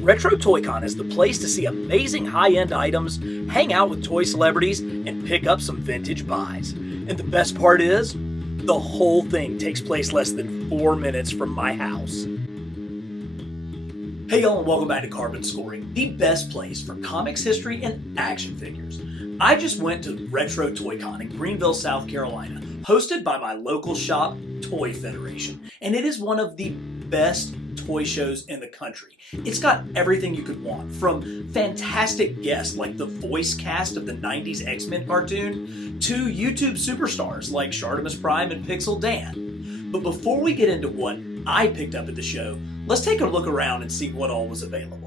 Retro ToyCon is the place to see amazing high-end items, hang out with toy celebrities, and pick up some vintage buys. And the best part is, the whole thing takes place less than 4 minutes from my house. Hey y'all, and welcome back to Carbon Scoring, the best place for comics history and action figures. I just went to Retro ToyCon in Greenville, South Carolina, hosted by my local shop, Toy Federation, and it is one of the best toy shows in the country. It's got everything you could want, from fantastic guests like the voice cast of the 90s X-Men cartoon, to YouTube superstars like Shartiums Prime and Pixel Dan. But before we get into what I picked up at the show, let's take a look around and see what all was available.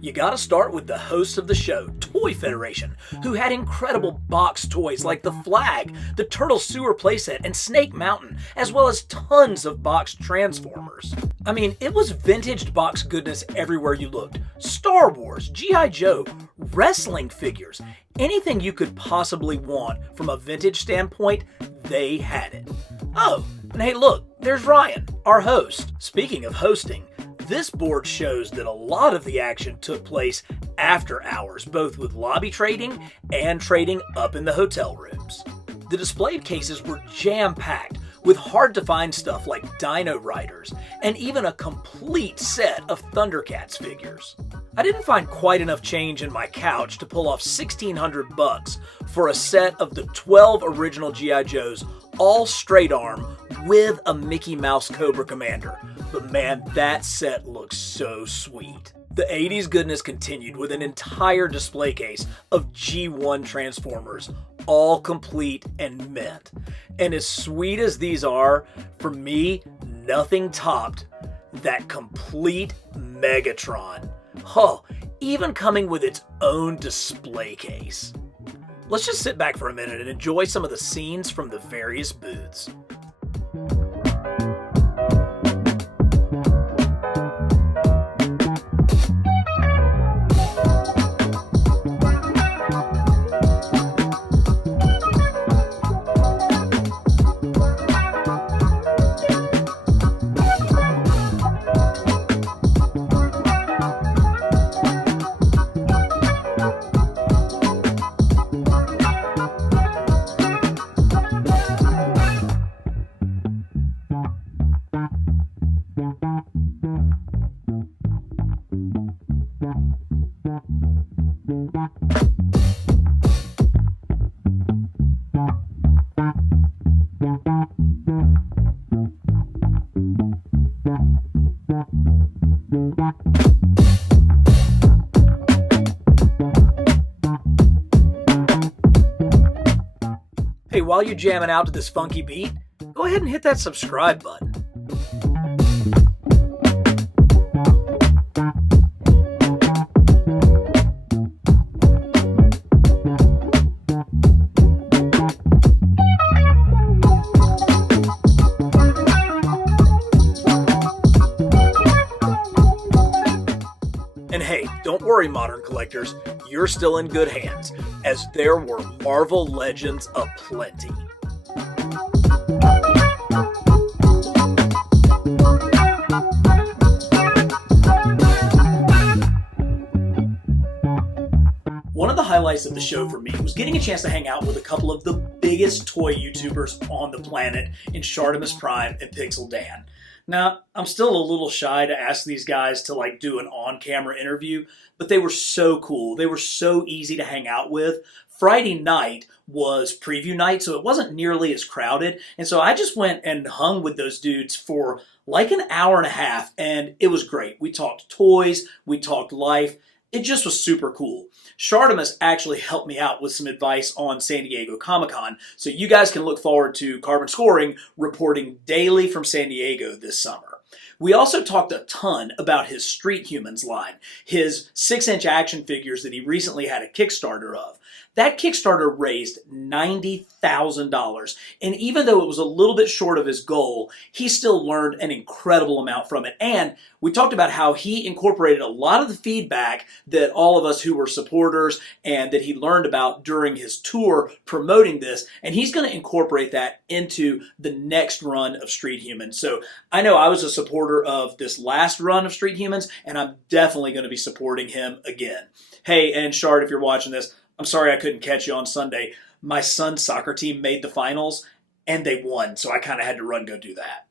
You gotta start with the host of the show, Toy Federation, who had incredible box toys like the Flag, the Turtle Sewer playset, and Snake Mountain, as well as tons of box Transformers. I mean, it was vintage box goodness everywhere you looked. Star Wars, G.I. Joe, wrestling figures, anything you could possibly want from a vintage standpoint, they had it. Oh, and hey look, there's Ryan, our host. Speaking of hosting, this board shows that a lot of the action took place after hours, both with lobby trading and trading up in the hotel rooms. The displayed cases were jam-packed with hard-to-find stuff like Dino Riders and even a complete set of Thundercats figures. I didn't find quite enough change in my couch to pull off $1,600 for a set of the 12 original G.I. Joes, all straight arm with a Mickey Mouse Cobra Commander. But man, that set looks so sweet. The 80s goodness continued with an entire display case of G1 Transformers, all complete and mint. And as sweet as these are, for me, nothing topped that complete Megatron. Even coming with its own display case. Let's just sit back for a minute and enjoy some of the scenes from the various booths. Hey, while you're jamming out to this funky beat, go ahead and hit that subscribe button. And hey, don't worry, modern collectors, you're still in good hands, as there were Marvel Legends aplenty. One of the highlights of the show for me was getting a chance to hang out with a couple of the biggest toy YouTubers on the planet in Shartimus Prime and Pixel Dan. Now, I'm still a little shy to ask these guys to do an on-camera interview, but they were so cool. They were so easy to hang out with. Friday night was preview night, so it wasn't nearly as crowded. And so I just went and hung with those dudes for like an hour and a half, and it was great. We talked toys, we talked life. It just was super cool. Shartimus actually helped me out with some advice on San Diego Comic-Con, so you guys can look forward to Carbon Scoring reporting daily from San Diego this summer. We also talked a ton about his Street Humans line, his 6-inch action figures that he recently had a Kickstarter of. That Kickstarter raised $90,000, and even though it was a little bit short of his goal, he still learned an incredible amount from it. And we talked about how he incorporated a lot of the feedback that all of us who were supporters and that he learned about during his tour promoting this, and he's going to incorporate that into the next run of Street Humans. So I know I was a supporter supporter of this last run of Street Humans, and I'm definitely going to be supporting him again. Hey, and Shard, if you're watching this, I'm sorry I couldn't catch you on Sunday. My son's soccer team made the finals, and they won, so I kind of had to run go do that.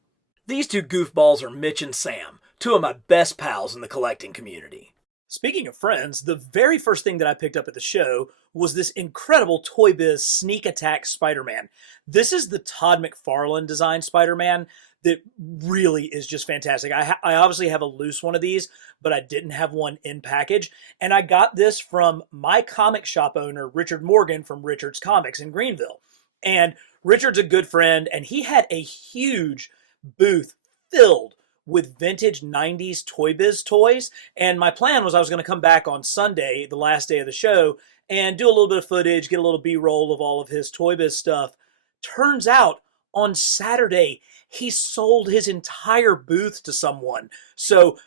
These two goofballs are Mitch and Sam, two of my best pals in the collecting community. Speaking of friends, the very first thing that I picked up at the show was this incredible Toy Biz Sneak Attack Spider-Man. This is the Todd McFarlane designed Spider-Man that really is just fantastic. I obviously have a loose one of these, but I didn't have one in package. And I got this from my comic shop owner, Richard Morgan from Richard's Comics in Greenville. And Richard's a good friend, and he had a huge booth filled with vintage 90s Toy Biz toys. And my plan was I was going to come back on Sunday, the last day of the show, and do a little bit of footage, get a little B-roll of all of his Toy Biz stuff. Turns out, on Saturday, he sold his entire booth to someone. So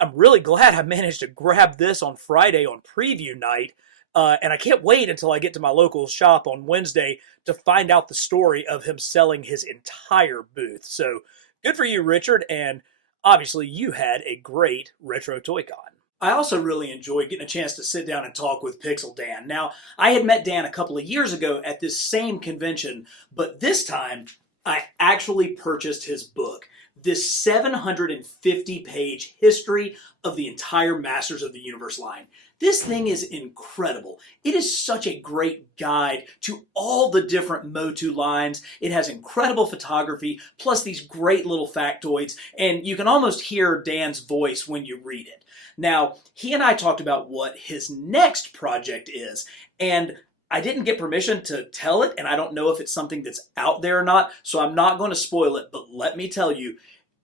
I'm really glad I managed to grab this on Friday on preview night. And I can't wait until I get to my local shop on Wednesday to find out the story of him selling his entire booth. So good for you, Richard, and obviously you had a great Retro Toy Con. I also really enjoyed getting a chance to sit down and talk with Pixel Dan. Now, I had met Dan a couple of years ago at this same convention, but this time I actually purchased his book, this 750-page history of the entire Masters of the Universe line. This thing is incredible. It is such a great guide to all the different Motu lines. It has incredible photography, plus these great little factoids, and you can almost hear Dan's voice when you read it. Now, he and I talked about what his next project is, and I didn't get permission to tell it, and I don't know if it's something that's out there or not, so I'm not going to spoil it, but let me tell you,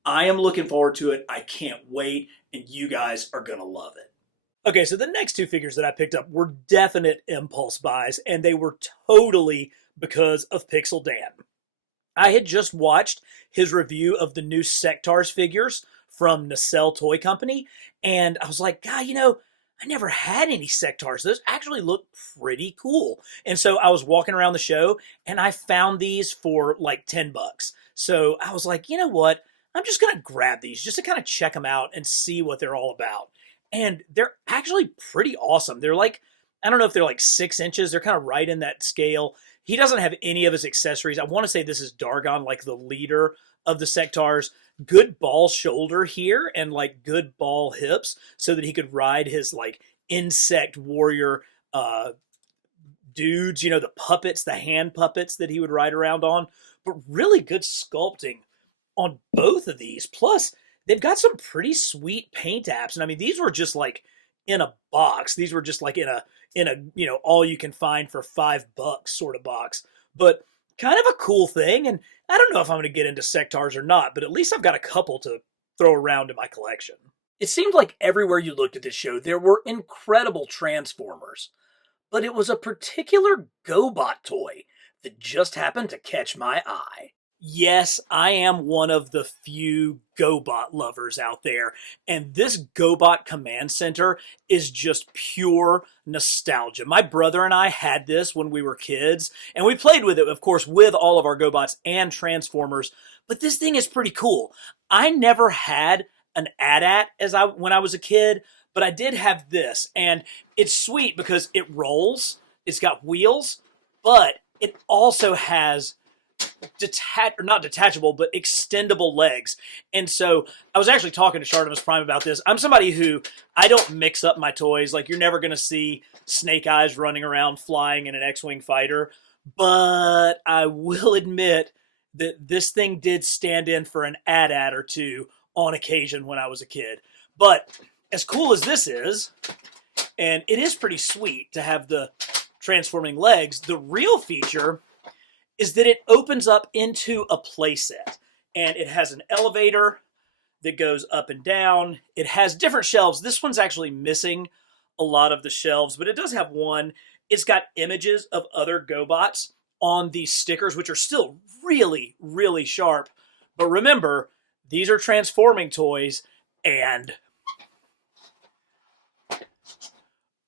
I am looking forward to it. I can't wait, and you guys are going to love it. Okay, so the next two figures that I picked up were definite impulse buys, and they were totally because of Pixel Dan. I had just watched his review of the new Sectars figures from Nacelle Toy Company, and I was like, God, I never had any Sectars. Those actually look pretty cool. And so I was walking around the show, and I found these for like $10. So I was like, you know what? I'm just going to grab these just to kind of check them out and see what they're all about. And they're actually pretty awesome. They're like, I don't know if they're like 6 inches. They're kind of right in that scale. He doesn't have any of his accessories. I want to say this is Dargon, like the leader of the Sectars. Good ball shoulder here and like good ball hips so that he could ride his like insect warrior dudes, the puppets, the hand puppets that he would ride around on. But really good sculpting on both of these. Plus, they've got some pretty sweet paint apps. And I mean, these were just like in a box. These were just like in a all you can find for $5 sort of box. But kind of a cool thing. And I don't know if I'm going to get into Sectars or not, but at least I've got a couple to throw around in my collection. It seemed like everywhere you looked at this show, there were incredible Transformers. But it was a particular GoBot toy that just happened to catch my eye. Yes, I am one of the few GoBot lovers out there, and this GoBot Command Center is just pure nostalgia. My brother and I had this when we were kids, and we played with it, of course, with all of our GoBots and Transformers, but this thing is pretty cool. I never had an AT-AT when I was a kid, but I did have this, and it's sweet because it rolls, it's got wheels, but it also has not detachable, but extendable legs. And so I was actually talking to Shartiums Prime about this. I'm somebody who, I don't mix up my toys. Like, you're never going to see Snake Eyes running around flying in an X-Wing fighter. But I will admit that this thing did stand in for an AT-AT or two on occasion when I was a kid. But as cool as this is, and it is pretty sweet to have the transforming legs, the real feature is that it opens up into a playset. And it has an elevator that goes up and down. It has different shelves. This one's actually missing a lot of the shelves, but it does have one. It's got images of other GoBots on these stickers, which are still really, really sharp. But remember, these are transforming toys, and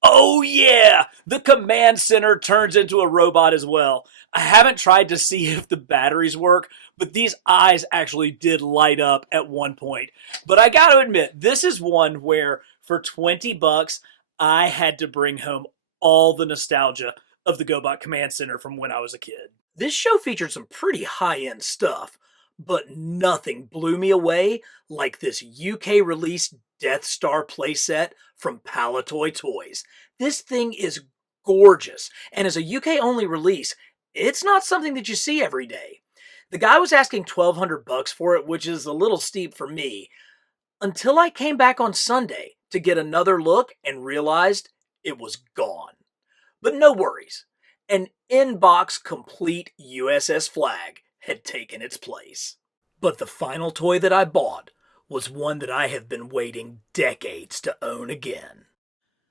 oh yeah, The command center turns into a robot as well. I haven't tried to see if the batteries work, but these eyes actually did light up at one point. But I got to admit, this is one where for 20 bucks, I had to bring home all the nostalgia of the GoBot Command Center from when I was a kid. This show featured some pretty high-end stuff, but nothing blew me away like this UK-released Death Star playset from Palaty Toys. This thing is gorgeous, and as a UK-only release, it's not something that you see every day. The guy was asking $1,200 for it, which is a little steep for me, until I came back on Sunday to get another look and realized it was gone. But no worries. An in-box complete USS Flag had taken its place. But the final toy that I bought was one that I have been waiting decades to own again.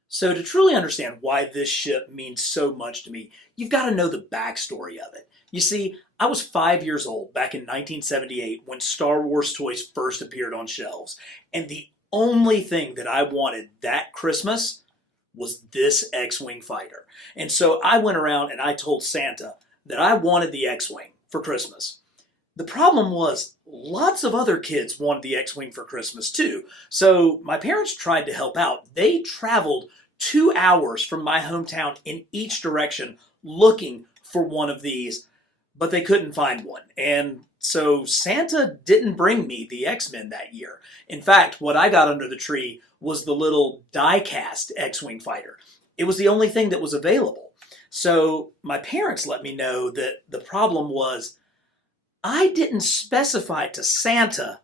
So to truly understand why this ship means so much to me, you've got to know the backstory of it. You see, I was 5 years old back in 1978 when Star Wars toys first appeared on shelves, and the only thing that I wanted that Christmas was this X-Wing fighter. And so I went around and I told Santa that I wanted the X-Wing for Christmas. The problem was lots of other kids wanted the X-Wing for Christmas too. So my parents tried to help out. They traveled 2 hours from my hometown in each direction looking for one of these, but they couldn't find one. And so Santa didn't bring me the X-Men that year. In fact, what I got under the tree was the little die-cast X-Wing fighter. It was the only thing that was available. So my parents let me know that the problem was I didn't specify to Santa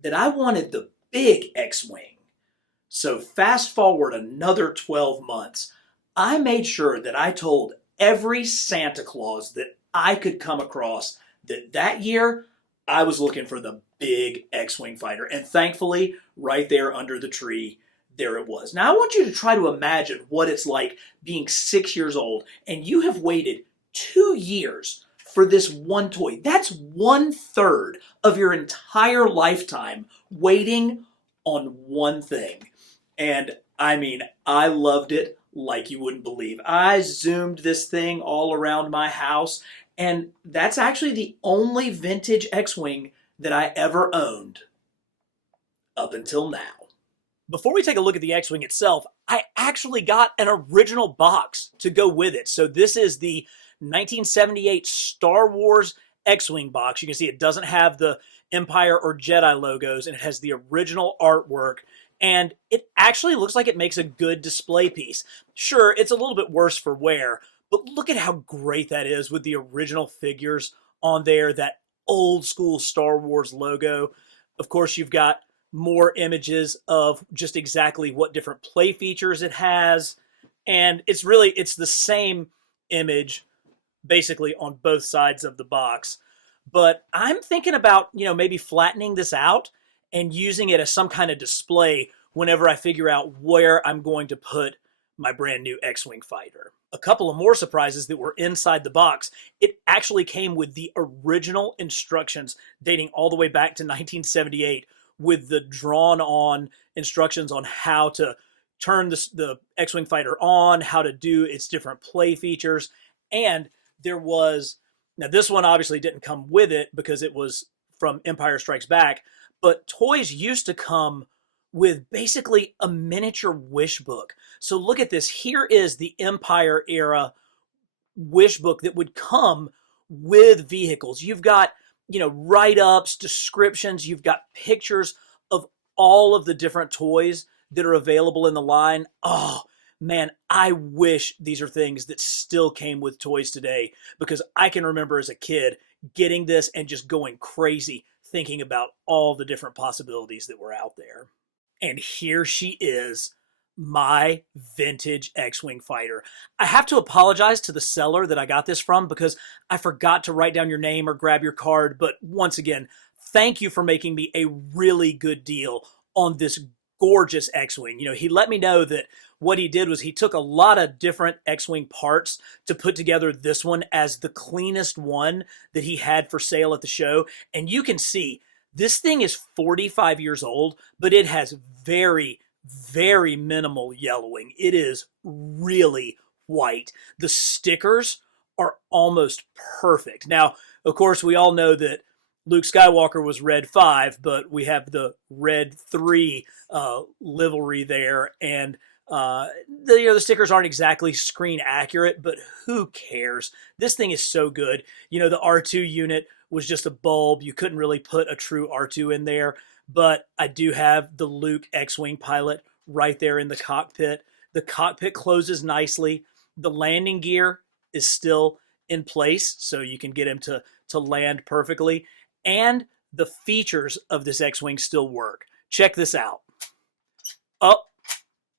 that I wanted the big X-Wing. So fast forward another 12 months, I made sure that I told every Santa Claus that I could come across that year I was looking for the big X-Wing fighter. And thankfully, right there under the tree, there it was. Now I want you to try to imagine what it's like being 6 years old and you have waited 2 years for this one toy. That's 1/3 of your entire lifetime waiting on one thing. And I mean, I loved it like you wouldn't believe. I zoomed this thing all around my house, and that's actually the only vintage X-Wing that I ever owned up until now. Before we take a look at the X-Wing itself, I actually got an original box to go with it. So this is the 1978 Star Wars X-Wing box. You can see it doesn't have the Empire or Jedi logos, and it has the original artwork. And it actually looks like it makes a good display piece. Sure, it's a little bit worse for wear, but look at how great that is with the original figures on there, that old school Star Wars logo. Of course, you've got more images of just exactly what different play features it has. And it's the same image basically on both sides of the box. But I'm thinking about, maybe flattening this out and using it as some kind of display whenever I figure out where I'm going to put my brand new X-Wing fighter. A couple of more surprises that were inside the box. It actually came with the original instructions dating all the way back to 1978 with the drawn-on instructions on how to turn the X-Wing fighter on, how to do its different play features. And there was, now this one obviously didn't come with it because it was from Empire Strikes Back, but toys used to come with basically a miniature Wishbook. So look at this. Here is the Empire era Wishbook that would come with vehicles. You've got, write-ups, descriptions. You've got pictures of all of the different toys that are available in the line. Oh, man, I wish these are things that still came with toys today, because I can remember as a kid getting this and just going crazy thinking about all the different possibilities that were out there. And here she is, my vintage X-Wing fighter. I have to apologize to the seller that I got this from because I forgot to write down your name or grab your card. But once again, thank you for making me a really good deal on this gorgeous X-Wing. He let me know that what he did was he took a lot of different X-Wing parts to put together this one as the cleanest one that he had for sale at the show. And you can see this thing is 45 years old, but it has very, very minimal yellowing. It is really white. The stickers are almost perfect. Now, of course, we all know that Luke Skywalker was red 5, but we have the red 3 livery there, and the stickers aren't exactly screen accurate, but who cares? This thing is so good. The R2 unit was just a bulb. You couldn't really put a true R2 in there, but I do have the Luke X-Wing pilot right there in the cockpit. The cockpit closes nicely. The landing gear is still in place, so you can get him to land perfectly. And the features of this X-Wing still work. Check this out. Oh,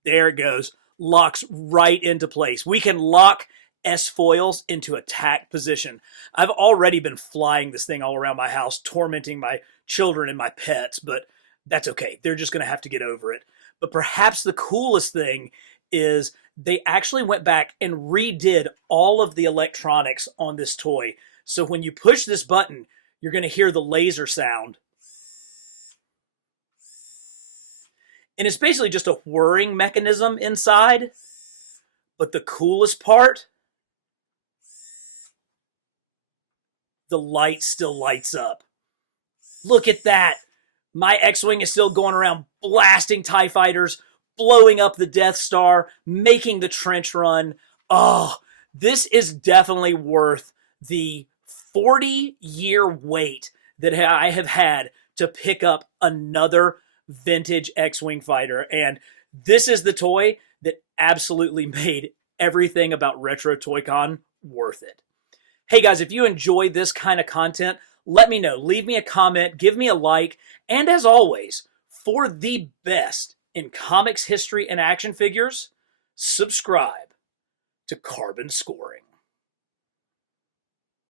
there it goes. Locks right into place. We can lock S-foils into attack position. I've already been flying this thing all around my house, tormenting my children and my pets, but that's okay. They're just going to have to get over it. But perhaps the coolest thing is they actually went back and redid all of the electronics on this toy. So when you push this button, you're going to hear the laser sound. And it's basically just a whirring mechanism inside. But the coolest part, the light still lights up. Look at that. My X-Wing is still going around blasting TIE fighters, blowing up the Death Star, making the trench run. Oh, this is definitely worth the 40-year wait that I have had to pick up another vintage X-Wing fighter. And this is the toy that absolutely made everything about Retro Toy-Con worth it. Hey guys, if you enjoy this kind of content, let me know. Leave me a comment, give me a like, and as always, for the best in comics history and action figures, subscribe to Carbon Scoring.